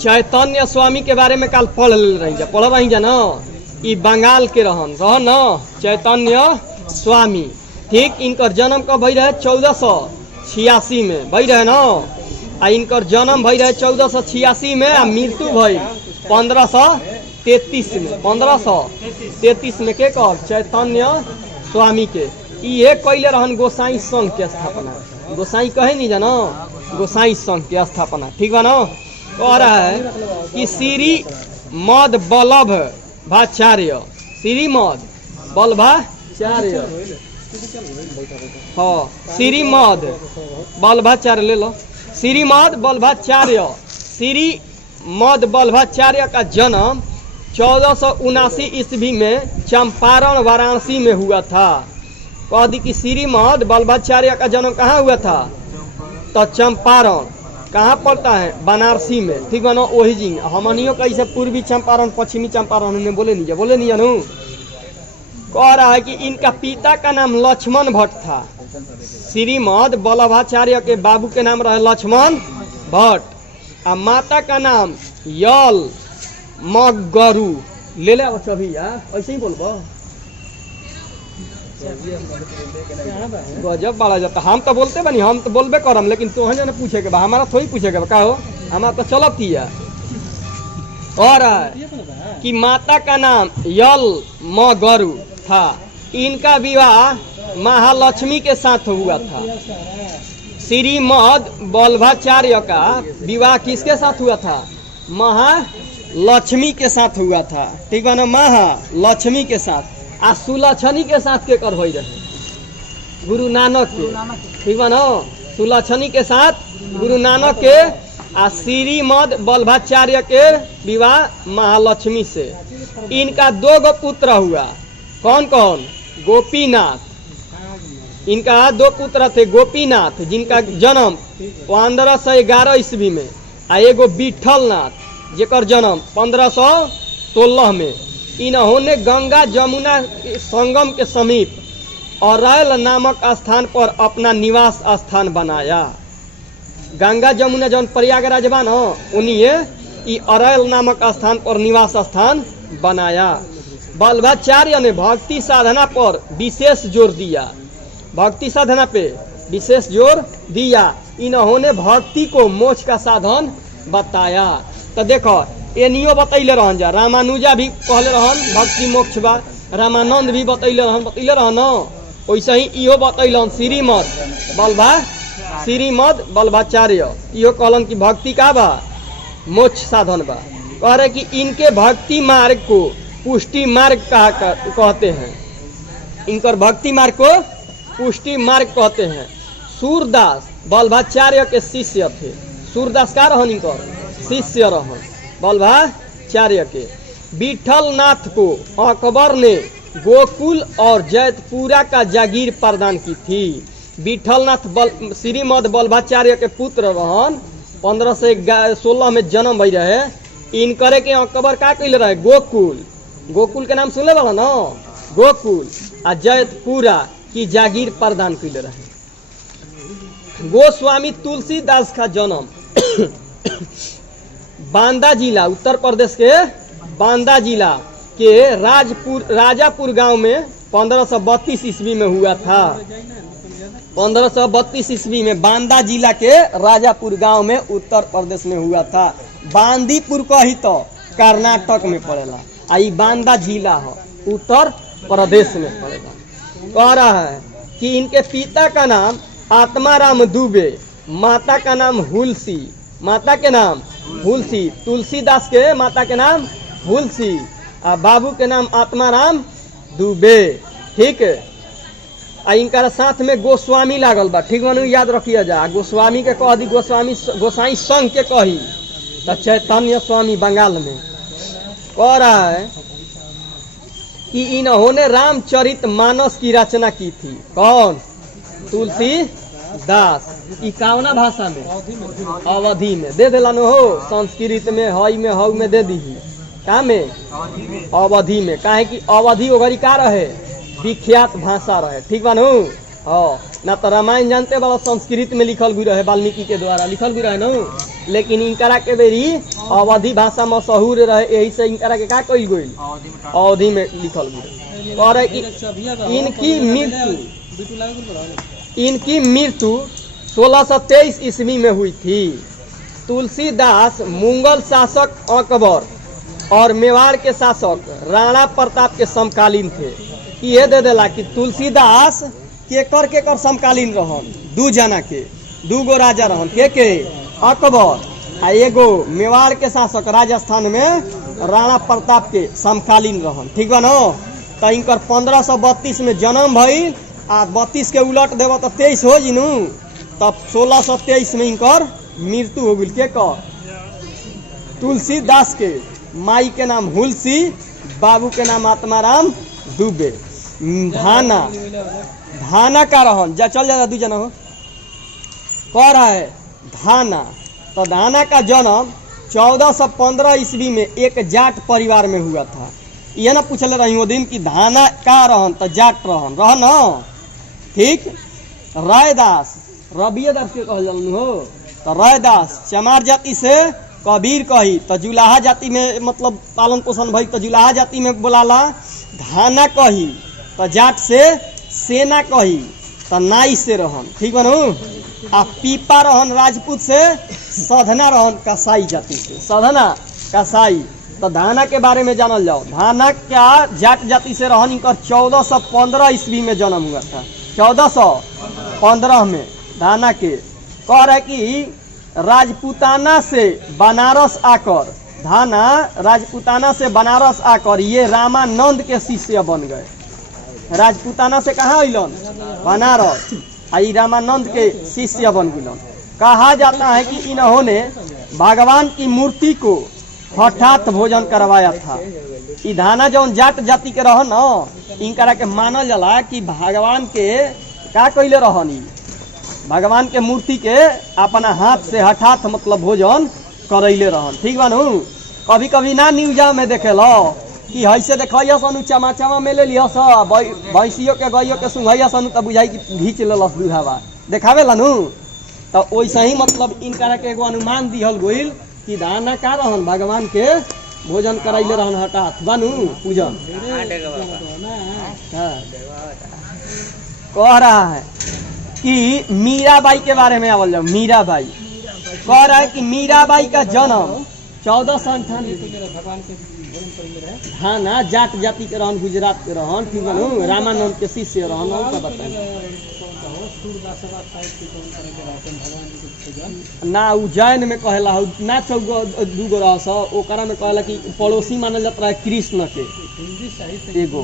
चैतन्य स्वामी के बारे में कल पढ़ रही जाना। ई बंगाल के रहन न चैतन्य स्वामी। ठीक, इनकर जन्म कब भई रहे? 1486 में भई रहे न। आ इनकर जन्म भई रहे 1486 में आ मृत्यु भई 1533 में। 1533 में के कर चैतन्य स्वामी के ये कैले रहन गोसाई संघ के स्थापना। गोसाई कहे नहीं जानो, गोसाई संघ के स्थापना। ठीक बा न। कह रहा है कि श्री मद बल्लभ भाचार्य, श्रीमद बल्लभाचार्य, हाँ श्रीमद बल्लभाचार्य ले लो। श्रीमद बल्लभाचार्य, श्रीमद बल्लभाचार्य का जन्म 1479 ईस्वी में चंपारण वाराणसी में हुआ था। कह दी कि श्रीमद बल्लभाचार्य का जन्म कहाँ हुआ था? तो चंपारण कहाँ पड़ता है? बनारसी में। ठीक बनो वही जी हमनियों कैसे पूर्वी चंपारण पश्चिमी चंपारण में बोले नहीं जानू। कह रहा है कि इनका पिता का नाम लक्ष्मण भट्ट था। श्रीमद बल्लभाचार्य के बाबू के नाम रहे लक्ष्मण भट्ट और माता का नाम यल मगरू। ले ले सभी ऐसे ही बोलबो गजब बड़ा जाता। हम तो बोलते बनी, हम तो बोलबे करम, लेकिन तो जन पूछे के बा, हमारा थोड़ी पूछे के बा। का हो हमारा तो चलत ही है। और कि माता का नाम यल मगरू था। इनका विवाह महालक्ष्मी के साथ हुआ था। श्रीमद बल्लभाचार्य का विवाह किसके साथ हुआ था? महालक्ष्मी के साथ हुआ था। ठीक है ना, महालक्ष्मी के साथ। आ सुलक्षणी के साथ के कर होई रहे? गुरु नानक के। ठीक है ना, सुलक्षणी के साथ गुरु नानक के। आ श्रीमद बल्लभाचार्य के विवाह महालक्ष्मी से। इनका 2 पुत्र हुआ। कौन कौन? गोपीनाथ। इनका 2 पुत्र थे। गोपीनाथ जिनका जन्म 1511 ईस्वी में, आ एगो विठलनाथ जेकर जन्म 1516 में। इन्होंने गंगा जमुना संगम के समीप अरैल नामक स्थान पर अपना निवास स्थान बनाया। गंगा जमुना जौन प्रयागराज बा न, उन्हीं अरैल नामक स्थान पर निवास स्थान बनाया। बल्लभाचार्य ने भक्ति साधना पर विशेष जोर दिया। भक्ति साधना पे विशेष जोर दिया। इन्होंने भक्ति को मोक्ष का साधन बताया। तो देखो एनियो बतैले रहन जा। रामानुजा भी कहले रहन भक्ति मोक्ष बा। रामानंद भी बतैले रहन न। वैसे ही इहो बतैलन श्रीमद बल्लभाचार्य इहो कहलन कि भक्ति का बा? मोक्ष साधन बा। कह रहे कि इनके भक्ति मार्ग को पुष्टि मार्ग कहते हैं। इनकर भक्ति मार्ग को पुष्टि मार्ग कहते हैं। सूरदास बल्लभाचार्य के शिष्य थे। सूरदास का रहन इनकर शिष्य रहन बल्लभाचार्य के। विठलनाथ को अकबर ने गोकुल और जैतपुरा का जागीर प्रदान की थी। विठलनाथ श्रीमद बल्लभाचार्य के पुत्र रहन। 1516 में जन्म भई रहे। इनकरे के अकबर का कैले रहे? गोकुल। गोकुल के नाम सुनले वाला न? गोकुल आ जैतपुरा की जागीर प्रदान कैले रहे। गोस्वामी तुलसीदास का जन्म बांदा जिला, उत्तर प्रदेश के बांदा जिला के राजापुर गांव में 1532 ईस्वी में हुआ था। 1532 ईस्वी में बांदा जिला के राजापुर गांव में उत्तर प्रदेश में हुआ था। बांदीपुर कही तो कर्नाटक में पड़ेला। आई बांदा जिला है, उत्तर प्रदेश में पड़ेगा। कह रहा है कि इनके पिता का नाम आत्माराम दुबे, माता का नाम हुलसी। माता के नाम हुलसी। तुलसीदास के माता के नाम हुलसी और बाबू के नाम आत्माराम दुबे। ठीक है। इनका साथ में गोस्वामी लागल बा। ठीक बनू, याद रखिए जा। गोस्वामी के कह दी गोस्वामी गोसाई संघ के कही तो चैतन्य स्वामी बंगाल में। कह रहा है कि इन्होंने रामचरित मानस की रचना की थी। कौन? तुलसीदास। कौना भाषा में? अवधि में। दे दिलानो हो, संस्कृत में, हई में, हऊ में दे दी। कहाँ में? अवधि में। काहे कि अवधि ओघरी का रहे? विख्यात भाषा रहे। ठीक बा नु? ना तो रामायण जानते वाला संस्कृत में लिखल भी रहे, वाल्मीकि के द्वारा लिखल भी रहे न, लेकिन इनकरा के बेरी अवधि भाषा मशहूर रहे, यही से इनकरा के का कइल गइल? अवधि में लिखल भी रहे। कह रहे कि इनकी मृत्यु 1623 ईस्वी में हुई थी। तुलसीदास मुगल शासक अकबर और मेवाड़ के शासक राणा प्रताप के समकालीन थे। ये दे देला कि तुलसीदास केकर समकालीन रहन? दू जना के, दू गो राजा रहन। के? अकबर आ एगो मेवाड़ के शासक राजस्थान में राणा प्रताप के समकालीन रहन। ठीक बा न? तो इनकर 1532 में जन्म भइल आ 32 के उलट देव तो 23 हो जी नु, तब 1623 में इनकर मृत्यु हो गई। के कर? तुलसीदास के माई के नाम हुलसी, बाबू के नाम आत्माराम दुबे। धाना का रहन जा चल जा दू जना हो कह रहा है धाना। तो धाना का जन्म 1415 ईस्वी में एक जाट परिवार में हुआ था। ये ना पूछले रही वो दिन कि धाना का रहन? तो जाट रहन न। ठीक। रायदास, रबियदास के कहल जानु हो। तो रायदास चमार जाति से कबीर कही, तो जुलाहा जाति में मतलब पालन पोषण भई, तो जुलाहा जाति में बोलाला। धाना कही तो जाट से सेना कही, तो नाई से रहन। ठीक बनू। आ पीपा रहन राजपूत से, सधना रहन कसाई जाति से, सधना कसाई। तो धाना के बारे में जानल जाओ। धाना क्या जाट जाति से रहन। इनकर 1415 ईस्वी में जन्म हुआ था। 1415 में धाना के कह रहे कि राजपूताना से बनारस आकर, धाना राजपूताना से बनारस आकर ये रामानंद के शिष्य बन गए। राजपूताना से कहाँ अलन? बनारस। आई रामानंद के शिष्य बन गए। कहा जाता है कि इन्होंने भगवान की मूर्ति को हठात भोजन करवाया था। ई धाना जौन जाट जाति के रहन न, इनकरा के मानल जाला कि भगवान के का कइले रहनी, भगवान के मूर्ति के अपना हाथ से हठात मतलब भोजन करैले रहन। ठीक बा नु? कभी कभी ना न्यूजा में देखे लो कि ऐसे देखिए सन चमाचामा में ले लिया सा भैंसियों के गइयों के सुंघैया सन, तब बुझाई कि घींच लेलस दूधावा देखावे ला नु। तो वैसे ही मतलब इनकरा के एगो अनुमान दिहल गइल कि धाना का रहन? भगवान के भोजन करैले रहन हठात बानू पूजन। कह रहा है कि मीराबाई के बारे में आवल जाओ। मीराबाई कह रहा है कि मीराबाई का जन्म 1498 धाना जाट जाति के रहन, गुजरात के रहन। ठीक बनू। रामानंद के शिष्य रहन। और क्या बताएं ना उ जैन में कहला ना चौगो दूगो रह ओकरा में कहला कि पड़ोसी मानल जाता है कृष्ण के एगो।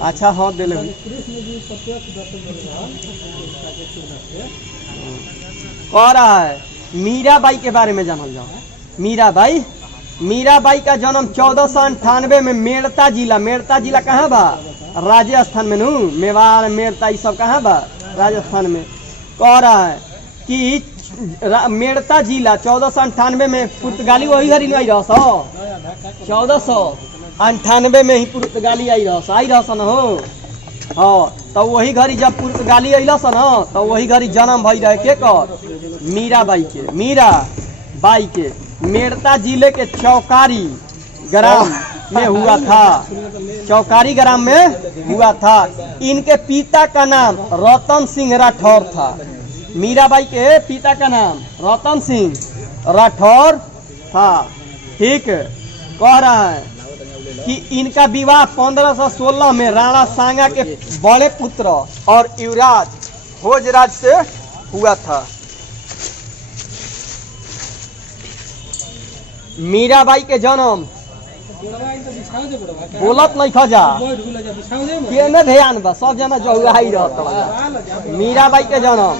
अच्छा हाँ दिल कह रहा है। मीराबाई के बारे में जानल जाओ। मीराबाई का जन्म 1498 में मेड़ता जिला कहाँ बा? राजस्थान में नु। मेवाड़ मेड़ता ये सब कहाँ बा? राजस्थान में। कह रहा है कि मेड़ता जिला 1498 में पुर्तगाली वही घड़ी नहीं रह 1498 में ही पुर्तगाली आई रह सन हो। हाँ तो वही घड़ी जब पुर्तगाली अल सन तो वही घड़ी जन्म भई रहे के कर? मीराबाई के मेड़ता जिले के चौकारी ग्राम में हुआ था। चौकारी ग्राम में हुआ था। इनके पिता का नाम रतन सिंह राठौर था। मीराबाई के पिता का नाम रतन सिंह राठौर था। ठीक। कह रहा है कि इनका विवाह 1516 में राणा सांगा के बड़े पुत्र और युवराज भोजराज से हुआ था। मीराबाई के जन्म बोलत नहीं खजा के ध्यान बा, सब जना जहुआ ही रहता। मीराबाई के जन्म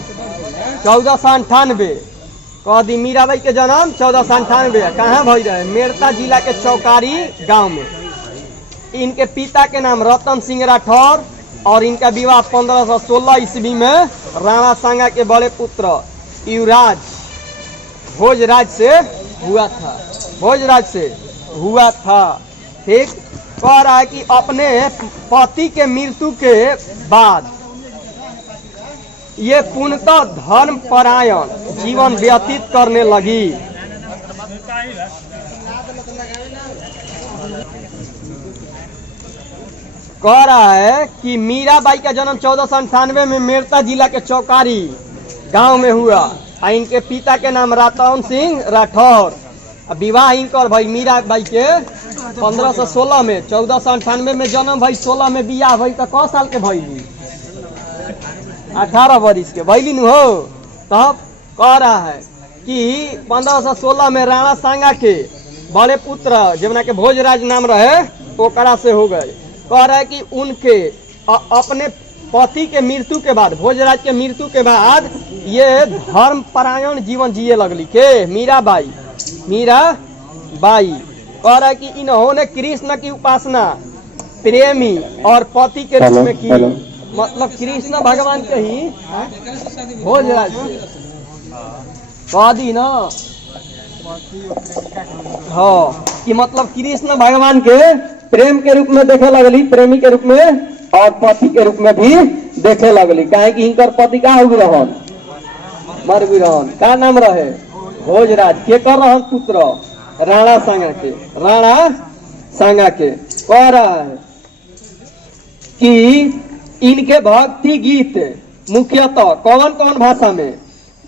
1498 कह दी। मीराबाई के जन्म 1498 कहाँ भई रहे? मेड़ता जिला के चौकारी गांव में। इनके पिता के नाम रतन सिंह राठौर और इनका विवाह 1516 ईस्वी में राणा सांगा के बड़े पुत्र युवराज भोजराज से हुआ था। भोजराज से हुआ था। ठीक, कह रहा है कि अपने पति के मृत्यु के बाद ये पूर्णतः धर्म परायण जीवन व्यतीत करने लगी। कह रहा है कि मीराबाई का जन्म 1498 में मेरता जिला के चौकारी गांव में हुआ। इनके पिता के नाम रातौन सिंह राठौर। विवाह इनकर भाई मीराबाई के 1516 में, 1498 में जन्म भाई, 16 में बियाह भाई, तो कौ साल के भैली? 18 वर्ष के भैली नु हो। तब कह रहा है कि 1516 में राणा सांगा के बड़े पुत्र जमुना के भोजराज नाम रहे, ओकरा से हो गए। कह रहा है कि उनके अपने पति के मृत्यु के बाद, भोजराज के मृत्यु के बाद ये धर्म परायण जीवन जिए लगली के मीराबाई। कह रहा है कि इन्होंने कृष्ण की उपासना प्रेमी और पति के रूप में की। मतलब कृष्ण भगवान के ही भोजराज कह दी ना, हाँ, कि मतलब कृष्ण भगवान के प्रेम के रूप में देखे लगली, प्रेमी के रूप में और पति के रूप में भी देखे लगली। काहे कि इनकर पति का हो रहन, मर भी रहन। का नाम रहे? भोजराज। के कर रहन पुत्र? राणा सांगा के। कह रहा है कि इनके भक्ति गीत मुख्यतः कौन कौन भाषा में?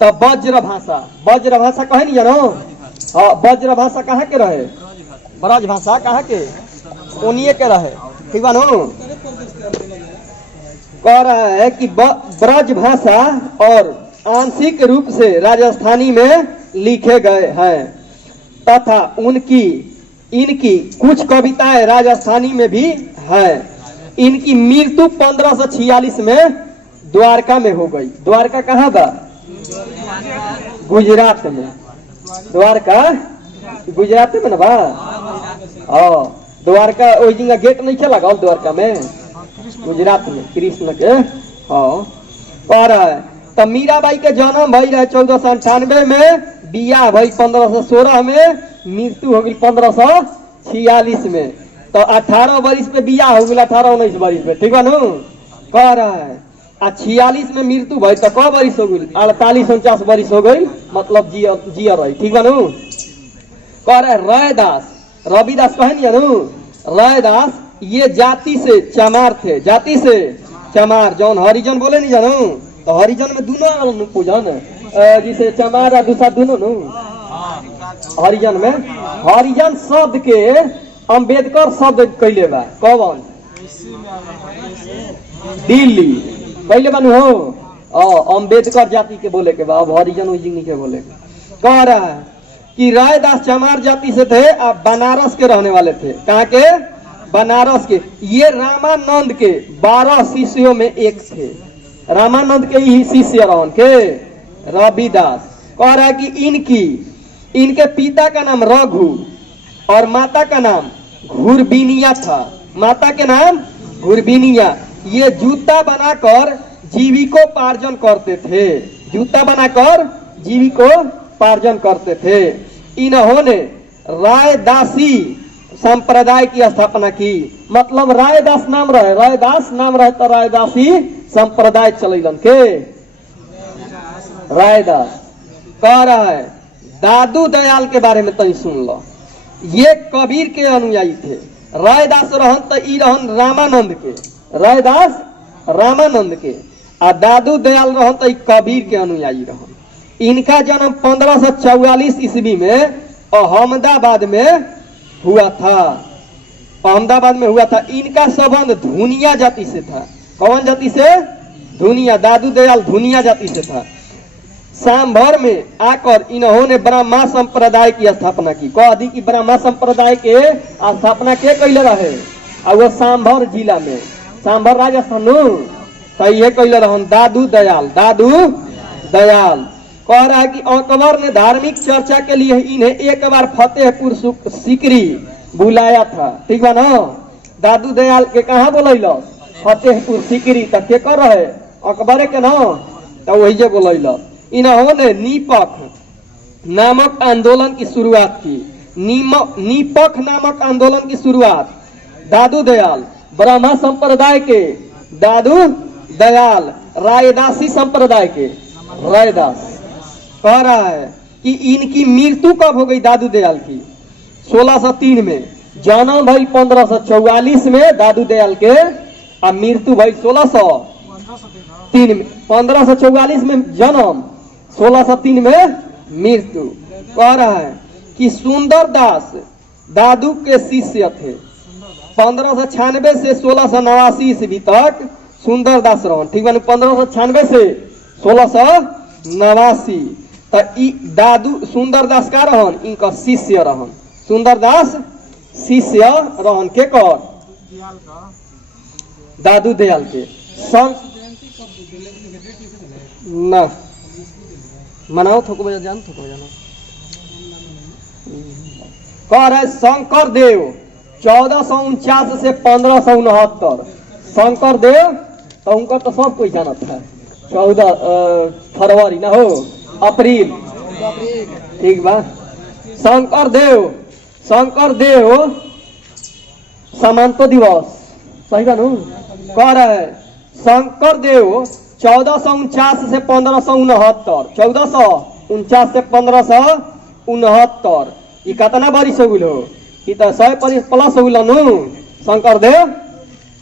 तो वज्र भाषा कहे नहीं जानो? हाँ, वज्र भाषा कहाँ के रहे? ब्रज भाषा कहाँ के? ओनिए के रहे। ठीक बा नो? कह रहा है कि ब्रज भाषा और आंशिक रूप से राजस्थानी में लिखे गए हैं तथा इनकी कुछ कविताएं राजस्थानी में भी है। इनकी मृत्यु 1546 में द्वारका में हो गई। द्वारका कहाँ बा? गुजरात में। द्वारका गुजरात में ना बा? हाँ, द्वारका ओई जगह गेट नहीं चला गल द्वारका में, गुजरात में कृष्ण के। हाँ, पर तब मीराबाई के जन्म भई रहे 1498 में, बियाह भई 1516 में, मृत्यु हो गई 1546 में। तो 18 वर्ष पे बियाह हो गई, 18-19 वर्ष पे। ठीक है नु? कह रहा है 46 में मृत्यु भई तो क वर्ष हो गई? 48-49 वर्ष हो गई, मतलब जिया रही। ठीक है नु? कह रहे रविदास कहे नहीं नु? रैदास ये जाति से चमार थे, जाति से चमार। जौन हरिजन बोले नहीं जानो, तो हरिजन में दोनों पूजन, जिसे चमार और दूसरा दोनों नु हरिजन में। हरिजन शब्द के अम्बेडकर शब्द कैले बा कौन? दिल्ली कैले बानू हो। अम्बेडकर जाति के बोले के बा, अब हरिजन उजिंग के बोले। कह रहा है कि रायदास चमार जाति से थे, आप बनारस के रहने वाले थे। कहाँ के? बनारस के। ये रामानंद के 12 शिष्यों में एक थे। रामानंद के ही शिष्य रहन के रविदास। कह रहा है कि इनके पिता का नाम रघु और माता का नाम घुरबिनिया था। माता के नाम घुरबिनिया। ये जूता बनाकर जीविकोपार्जन करते थे, जूता बनाकर जीविकोपार्जन करते थे। इन्होंने रायदासी संप्रदाय की स्थापना की। मतलब रायदास नाम रहे तो रायदासी संप्रदाय चलन के रायदास। कह रहा है दादू दयाल के बारे में तनी सुन लो। ये कबीर के अनुयायी थे। रायदास रहन तो ई रहन रामानंद के, रायदास रामानंद के, और दादू दयाल रहन तो कबीर के अनुयायी रहन। इनका जन्म 1544 ईस्वी में अहमदाबाद में हुआ था। इनका संबंध धुनिया जाति से था। कौन जाति से? धुनिया। दादू दयाल धुनिया जाति से था। सांभर में आकर इन्होंने ब्रह्मा संप्रदाय की स्थापना की। कह दी कि ब्रह्मा संप्रदाय के स्थापना के कैले रहे? और वो सांभर जिला में, सांभर राजस्थान तो ये कैले रहन दादू दयाल। कह रहा है कि अकबर ने धार्मिक चर्चा के लिए इन्हें एक बार फतेहपुर सीकरी बुलाया था। ठीक है ना? दादू दयाल के कहाँ बोलैल? फतेहपुर सीकरी। तक के कर रहे? अकबर के ना, तो वही बोलैल। इन्होंने निपख नामक आंदोलन की शुरुआत की। निपख नामक आंदोलन की शुरुआत दादू दयाल ब्रह्मा संप्रदाय के दादू दयाल रायदासी संप्रदाय के रायदास कह रहा है कि इनकी मृत्यु कब हो गई दादू दयाल की 1603 में, जन्म भई 1544 में दादू दयाल के और मृत्यु भई 1603 में। 1544 में जन्म 1603 में मृत्यु। कह रहा है कि सुंदर दास दादू के शिष्य थे। 1596 से 1689 ईस्वी तक सुंदर दास रहन, ठीक है। 1596 से 1689 दादू सुंदर दास का रहन, इनका शिष्य रहन। सुंदर दास शिष्य रहन के कर दादू दयाल के ना मनाओ थोको बजा जान थोको बजाना। कह रहे शंकर देव 1449 से 1569। शंकर देव तो उनका तो सब कोई जाना था। 14 फरवरी ना हो अप्रैल, ठीक बा। शंकर देव समांतो दिवस सही बा। कह रहे है शंकर देव 1449 से 1569, 1449 से 1569 ये कितना बरिस हो गई हो, ये तो 100 प्लस हो गई शंकर देव।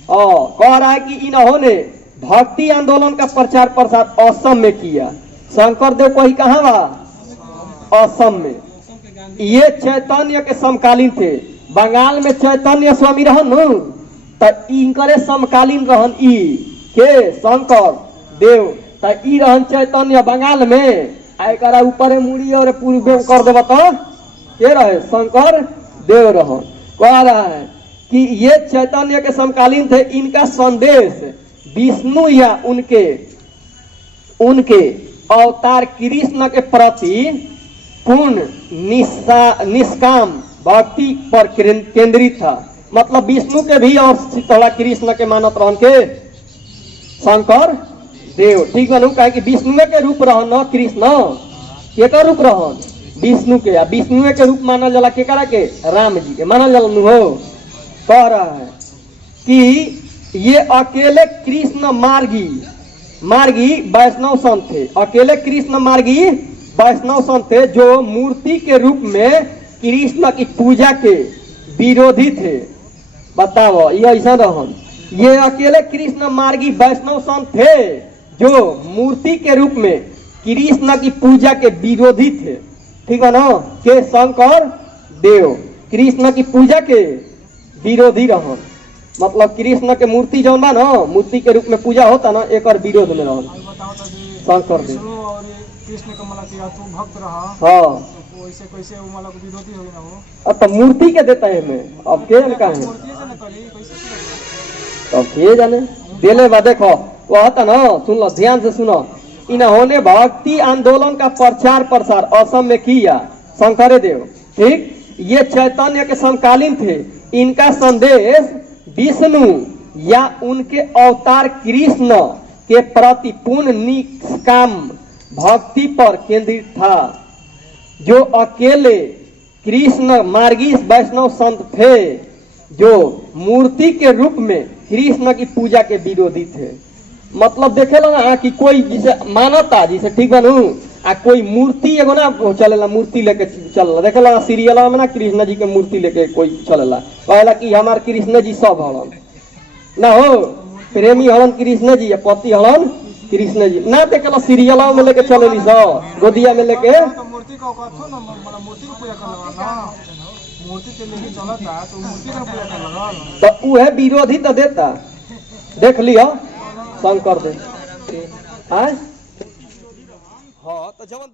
कह रहा है कि इन्होंने भक्ति आंदोलन का प्रचार प्रसार असम में किया। शंकर देव कोई कहाँ बा? असम में। ये चैतन्य के समकालीन थे। बंगाल में चैतन्य स्वामी रहन तो इनकरे समकालीन रहन ई के शंकर देव। तो ई रहन चैतन्य बंगाल में, आयकरा ऊपर मुड़ी और पूर्व कर देव तो के रहे शंकर देव रहन। कह रहा है कि ये चैतन्य के समकालीन थे। इनका संदेश विष्णु या उनके अवतार कृष्ण के प्रति पूर्ण निष्काम भक्ति पर केंद्रित था। मतलब विष्णु के भी और थोड़ा कृष्ण के मानत रहन के शंकर देव, ठीक है। कहे कि विष्णु के रूप रहन कृष्ण के रूप रहन विष्णु के, या विष्णु के रूप मानल जाला के करा के राम जी के मानल जाला नु हो। कह रहा है कि ये अकेले कृष्ण मार्गी वैष्णव संत थे। अकेले कृष्ण मार्गी वैष्णव संत थे जो मूर्ति के रूप में कृष्ण की पूजा के विरोधी थे। बताओ ये ऐसा रहन। ये अकेले कृष्ण मार्गी वैष्णव संत थे जो मूर्ति के रूप में कृष्ण की पूजा के विरोधी थे, ठीक है ना। के शंकर देव कृष्ण की पूजा के विरोधी रहन। मतलब कृष्ण के मूर्ति जौन बा ना, मूर्ति के रूप में पूजा होता ना, एक विरोध में रहन शंकर देव। कृष्ण का मतलब कि तू भक्त रहा, हाँ तो वैसे कैसे वो मतलब विरोधी हो ना वो। अब तो मूर्ति के देता है हमें, अब के जाने का है, अब के जाने देले बा। देखो वो होता ना, सुन लो ध्यान से सुनो। इन्होंने भक्ति आंदोलन का प्रचार प्रसार असम में किया शंकर देव, ठीक। ये चैतन्य के समकालीन थे। इनका संदेश विष्णु या उनके अवतार कृष्ण के प्रति पूर्ण निष्काम भक्ति पर केंद्रित था। जो अकेले कृष्ण मार्गी वैष्णव संत थे जो मूर्ति के रूप में कृष्ण की पूजा के विरोधी थे। मतलब देखे ना कि कोई जिसे मानता जिसे, ठीक है आ कोई मूर्ति एगो ना चलेला, मूर्ति लेके चलेला। देखेला सीरियल में ना कृष्ण जी के मूर्ति लेके कोई चलेला, कहला कि हमार कृष्ण जी सब हलन ना हो, प्रेमी हलन कृष्ण जी, पति हलन कृष्ण जी ना। देखेला सीरियल में लेके चलेली सब, गोदिया में लेके मूर्ति का मूर्ति को पूजा करना, मूर्ति के लेके चलता तो मूर्ति का पूजा करना, तो वह विरोधी तो देता। देख लियो शंकर देव। हाँ तो जवन